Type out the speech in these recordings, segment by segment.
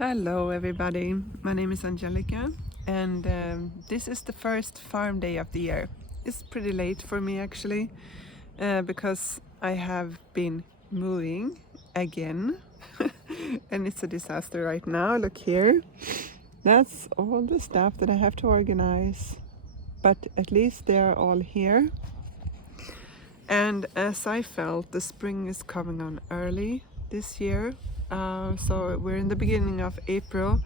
Hello everybody, my name is Angelica and this is the first farm day of the year. It's pretty late for me actually because I have been moving again and it's a disaster right now. Look here, that's all the stuff that I have to organize, but at least they are all here. And as I felt, the spring is coming on early this year. So we're in the beginning of April,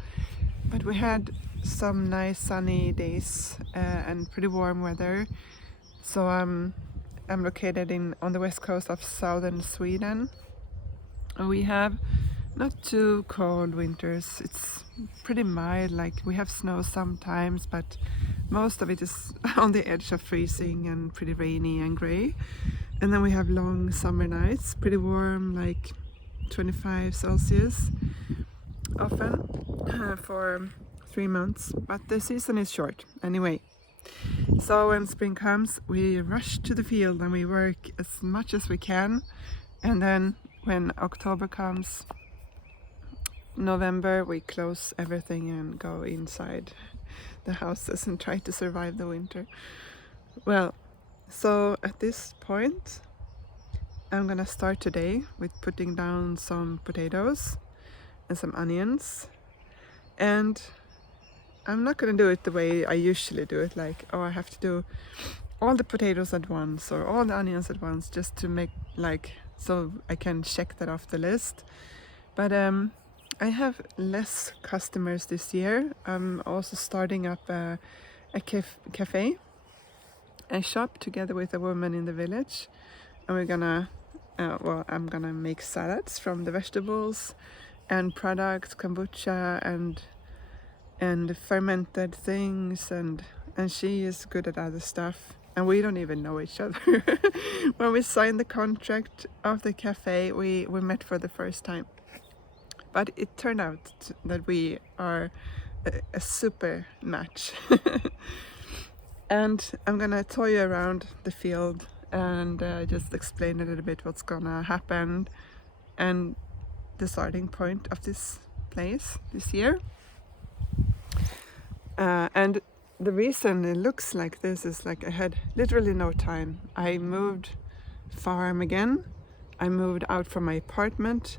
but we had some nice sunny days and pretty warm weather. So I'm located on the west coast of southern Sweden. We have not too cold winters. It's pretty mild, like we have snow sometimes, but most of it is on the edge of freezing and pretty rainy and gray. And then we have long summer nights, pretty warm, like 25 Celsius often for 3 months, but the season is short anyway. So when spring comes, we rush to the field and we work as much as we can, and then when October comes, November, we close everything and go inside the houses and try to survive the winter. Well, so at this point I'm gonna start today with putting down some potatoes and some onions, and I'm not gonna do it the way I usually do it, like, oh, I have to do all the potatoes at once or all the onions at once, just to make, like, so I can check that off the list. But I have less customers this year. I'm also starting up a cafe, a shop, together with a woman in the village, and we're gonna I'm gonna make salads from the vegetables and products, kombucha and fermented things, and she is good at other stuff, and we don't even know each other. When we signed the contract of the cafe, we met for the first time, but it turned out that we are a super match. And I'm gonna tour you around the field and just explain a little bit what's gonna happen and the starting point of this place this year. And the reason it looks like this is like I had literally no time. I moved farm again. I moved out from my apartment.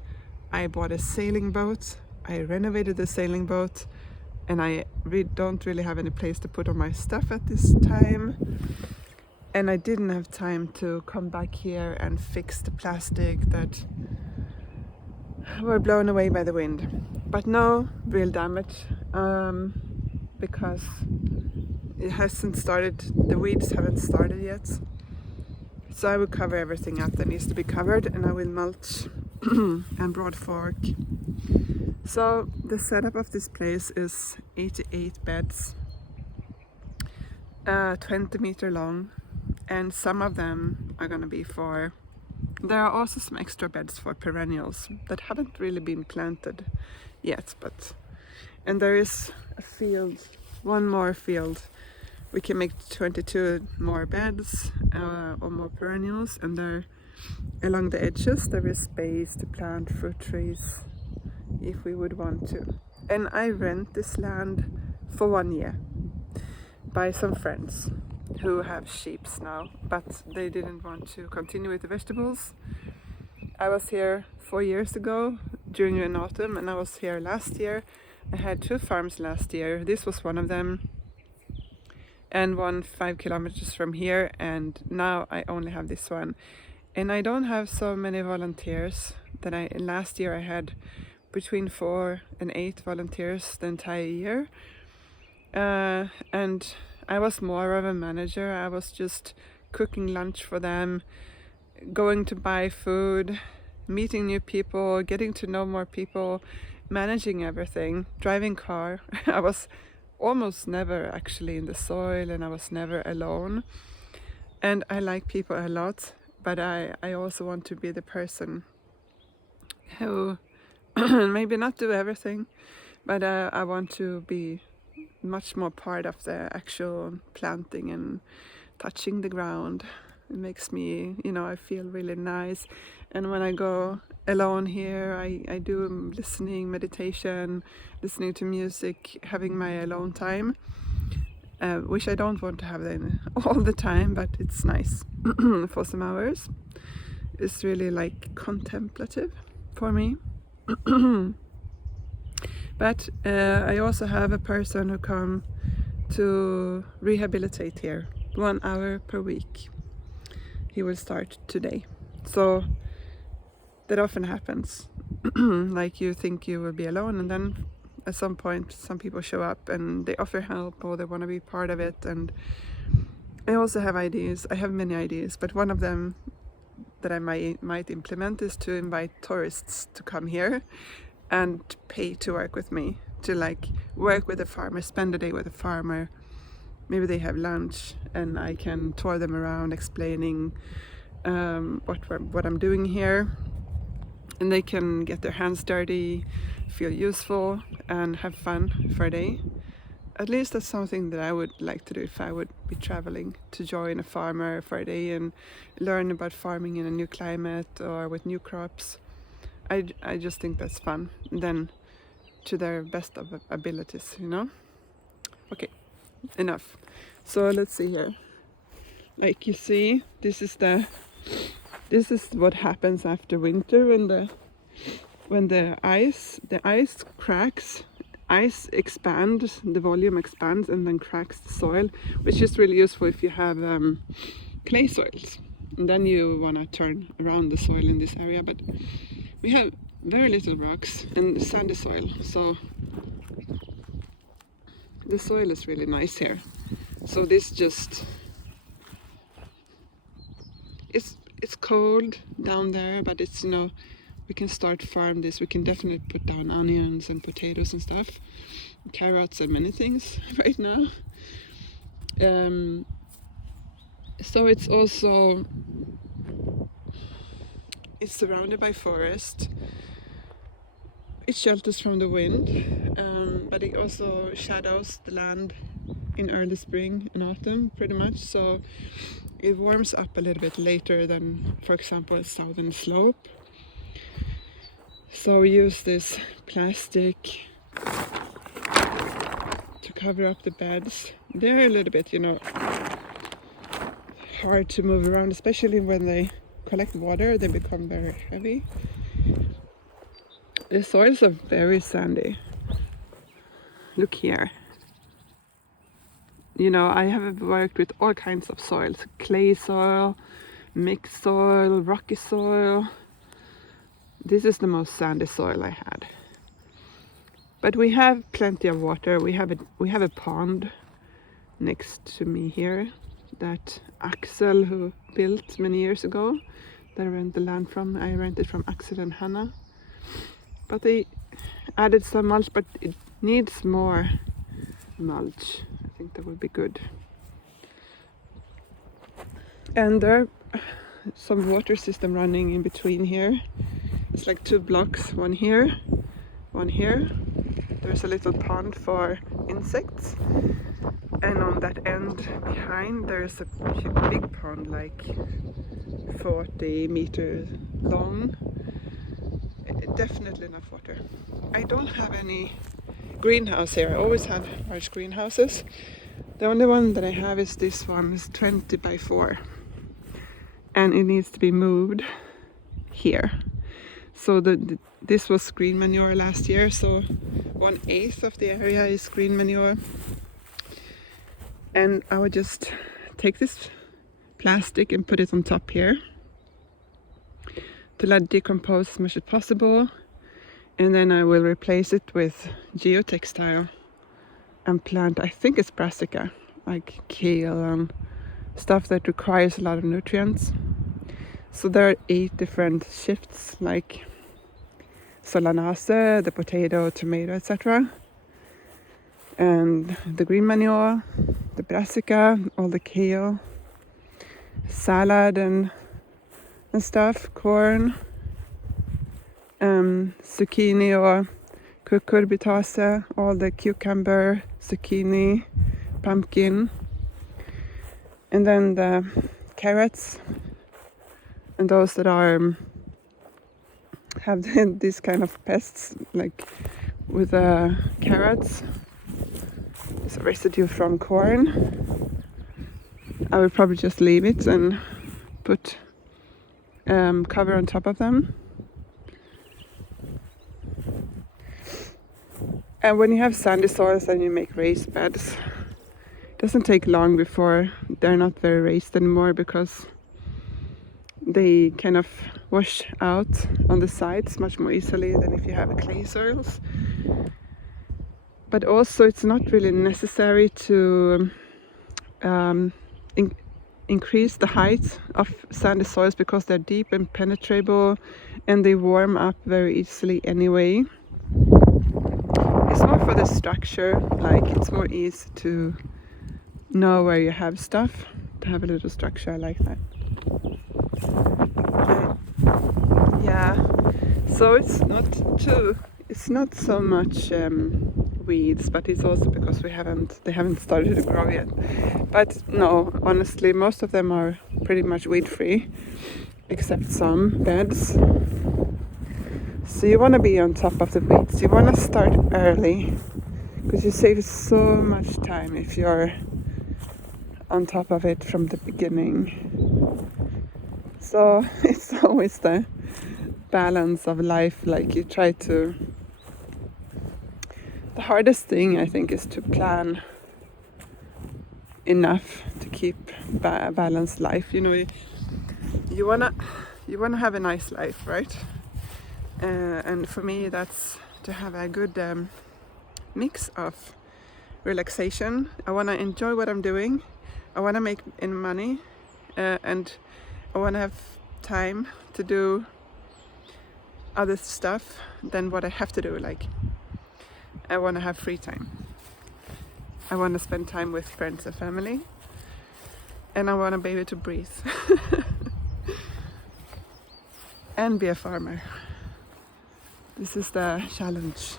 I bought a sailing boat. I renovated the sailing boat, and I don't really have any place to put all my stuff at this time. And I didn't have time to come back here and fix the plastic that were blown away by the wind. But no real damage, because it hasn't started, the weeds haven't started yet. So I will cover everything up that needs to be covered, and I will mulch and broad fork. So the setup of this place is 88 beds, 20-meter long, and some of them are gonna be for, there are also some extra beds for perennials that haven't really been planted yet, and there is a field, one more field. We can make 22 more beds or more perennials, and there along the edges there is space to plant fruit trees if we would want to. And I rent this land for 1 year by some friends who have sheep now, but they didn't want to continue with the vegetables. I was here 4 years ago during an autumn, and I was here last year. I had 2 farms last year. This was one of them, and one 5 kilometers from here, and now I only have this one. And I don't have so many volunteers that last year I had between 4 and 8 volunteers the entire year. And I was more of a manager. I was just cooking lunch for them, going to buy food, meeting new people, getting to know more people, managing everything, driving car. I was almost never actually in the soil, and I was never alone. And I like people a lot, but I also want to be the person who maybe not do everything, but I want to be much more part of the actual planting and touching the ground. It makes me, I feel really nice. And when I go alone here. I do listening, meditation, listening to music, having my alone time, which I don't want to have then all the time, but it's nice for some hours. It's really like contemplative for me. But I also have a person who come to rehabilitate here 1 hour per week. He will start today. So that often happens. Like you think you will be alone, and then at some point some people show up and they offer help or they want to be part of it. And I also have ideas. I have many ideas, but one of them that I might implement is to invite tourists to come here and pay to work with me, to like work with a farmer, spend a day with a farmer. Maybe they have lunch and I can tour them around explaining what I'm doing here, and they can get their hands dirty, feel useful, and have fun for a day. At least that's something that I would like to do if I would be traveling, to join a farmer for a day and learn about farming in a new climate or with new crops. I just think that's fun. Then to their best of abilities, you know? Okay, enough. So let's see here. Like you see, this is what happens after winter when the ice cracks. Ice expands, the volume expands and then cracks the soil, which is really useful if you have clay soils. And then you want to turn around the soil in this area, but we have very little rocks and sandy soil, so the soil is really nice here. So this just, it's cold down there, but it's, you know, we can start farm this. We can definitely put down onions and potatoes and stuff, carrots and many things right now. So it's also, it's surrounded by forest. It shelters from the wind, but it also shadows the land in early spring and autumn pretty much. So it warms up a little bit later than, for example, a southern slope. So we use this plastic to cover up the beds. They're a little bit, you know, hard to move around, especially when they collect water. They become very heavy. The soils are very sandy. Look here. You know, I have worked with all kinds of soils. Clay soil, mixed soil, rocky soil. This is the most sandy soil I had. But we have plenty of water. We have a pond next to me here that Axel, who built many years ago, that I rent the land from. I rented from Axel and Hannah. But they added some mulch, but it needs more mulch. I think that would be good. And there are some water system running in between here. It's like 2 blocks, one here, one here. There's a little pond for insects. And on that end behind there's a big pond, like 40 meters long. Definitely enough water. I don't have any greenhouse here. I always had large greenhouses. The only one that I have is this one. It's 20 by 4. And it needs to be moved here. So this was green manure last year, so 1/8 of the area is green manure. And I would just take this plastic and put it on top here to let it decompose as much as possible. And then I will replace it with geotextile and plant, I think it's brassica, like kale and stuff that requires a lot of nutrients. So there are 8 different shifts, like Solanacea, the potato, tomato, etc. And the green manure, the brassica, all the kale, salad and stuff, corn, zucchini or cucurbitacea, all the cucumber, zucchini, pumpkin, and then the carrots, and those that are have these kind of pests, like with carrots. It's a residue from corn. I will probably just leave it and put cover on top of them. And when you have sandy soils and you make raised beds, it doesn't take long before they're not very raised anymore, because they kind of wash out on the sides much more easily than if you have clay soils. But also it's not really necessary to increase the height of sandy soils, because they're deep and penetrable and they warm up very easily anyway. It's more for the structure, like it's more easy to know where you have stuff, to have a little structure. I like that. Yeah, so it's not so much weeds, but it's also because they haven't started to grow yet. But no, honestly, most of them are pretty much weed free, except some beds. So you want to be on top of the weeds. You want to start early, because you save so much time if you're on top of it from the beginning. So it's always the balance of life. Like, you try to, the hardest thing I think is to plan enough to keep a balanced life. You know, you wanna have a nice life, right? And for me, that's to have a good mix of relaxation. I want to enjoy what I'm doing. I want to make money, and I want to have time to do other stuff than what I have to do. Like, I want to have free time. I want to spend time with friends and family, and I want to be able to breathe and be a farmer. This is the challenge.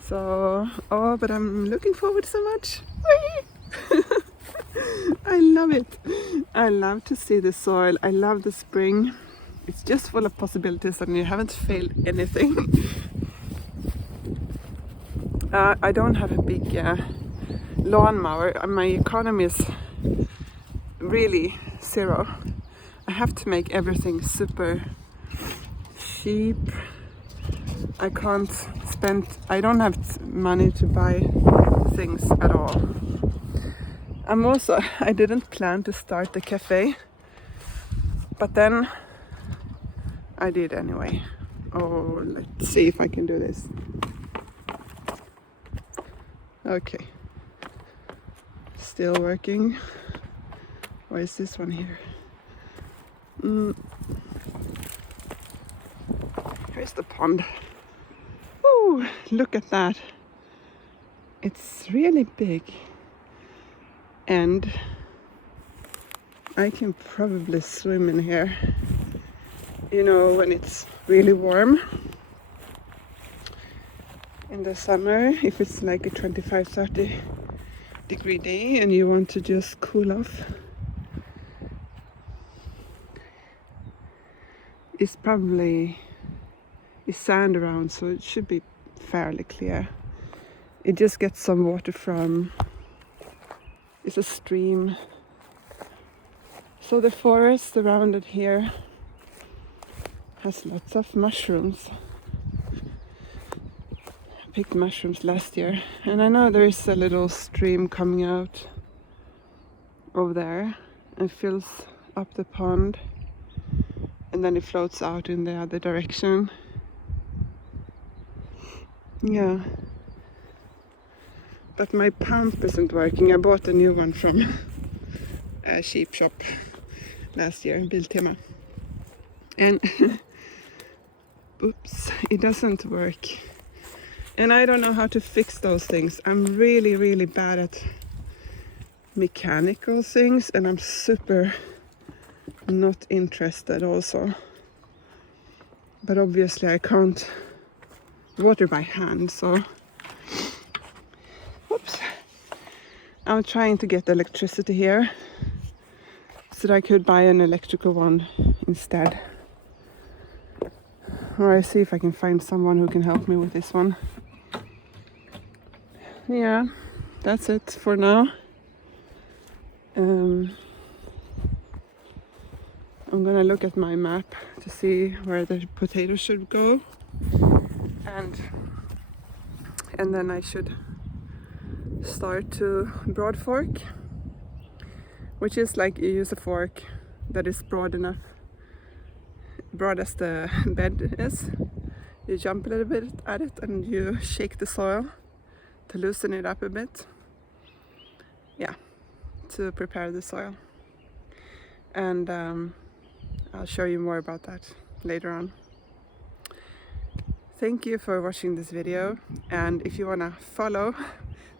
So, but I'm looking forward so much. I love it. I love to see the soil. I love the spring. It's just full of possibilities and you haven't failed anything. I don't have a big lawnmower. My economy is really zero. I have to make everything super cheap. I don't have money to buy things at all. I didn't plan to start the cafe, but then I did anyway. Oh, let's see if I can do this. Okay. Still working. Why is this one here? Here's the pond. Ooh, look at that. It's really big. And I can probably swim in here. You know, when it's really warm in the summer, if it's like a 25-30 degree day and you want to just cool off, it's sand around, so it should be fairly clear. It just gets some water from, it's a stream. So the forest around it here has lots of mushrooms. I picked mushrooms last year, and I know there is a little stream coming out over there and fills up the pond, and then it floats out in the other direction. Yeah. But my pump isn't working. I bought a new one from a sheep shop last year, Biltema. And oops, it doesn't work. And I don't know how to fix those things. I'm really, really bad at mechanical things, and I'm super not interested also. But obviously I can't water by hand, so oops. I'm trying to get electricity here so that I could buy an electrical one instead. or I see if I can find someone who can help me with this one. Yeah, that's it for now. I'm gonna look at my map to see where the potatoes should go, and then I should start to broad fork, which is like you use a fork that is broad enough, broad as the bed is. You jump a little bit at it and you shake the soil to loosen it up a bit. Yeah, to prepare the soil. And I'll show you more about that later on. Thank you for watching this video, and if you want to follow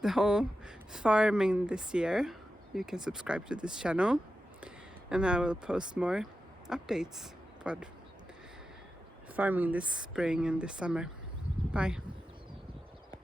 the whole farming this year, you can subscribe to this channel, and I will post more updates about farming this spring and this summer. Bye.